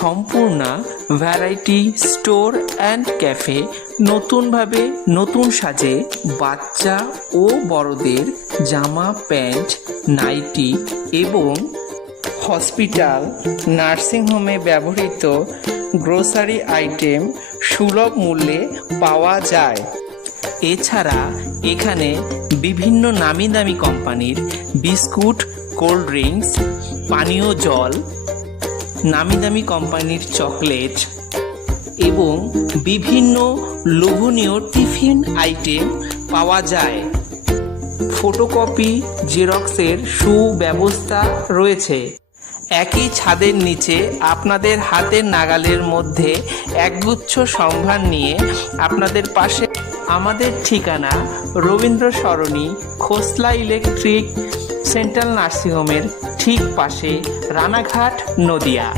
সম্পূর্ণ variety store and cafe নতুনভাবে নতুন সাজে বাচ্চা ও বড়দের জামা প্যান্ট নাইটি এবং হসপিটাল নার্সিংহোমে ব্যবহৃত গ্রোসারি আইটেম সুলভ মূল্যে পাওয়া যায়। এছাড়া এখানে বিভিন্ন নামি দামি কোম্পানির বিস্কুট, কোল্ড ড্রিঙ্কস, পানীয় জল, নামি দামি কোম্পানির চকলেট এবং বিভিন্ন লোভনীয় টিফিন আইটেম পাওয়া যায়। ফটোকপি জেরক্সের সুব্যবস্থা রয়েছে। একই ছাদের নিচে আপনাদের হাতের নাগালের মধ্যে একগুচ্ছ সম্ভার নিয়ে আপনাদের পাশে আমাদের ঠিকানা রবীন্দ্র সরণি, খোসলা ইলেকট্রিক, সেন্ট্রাল নার্সিংহোমের ঠিক পাশে, রানাঘাট, নদিয়া।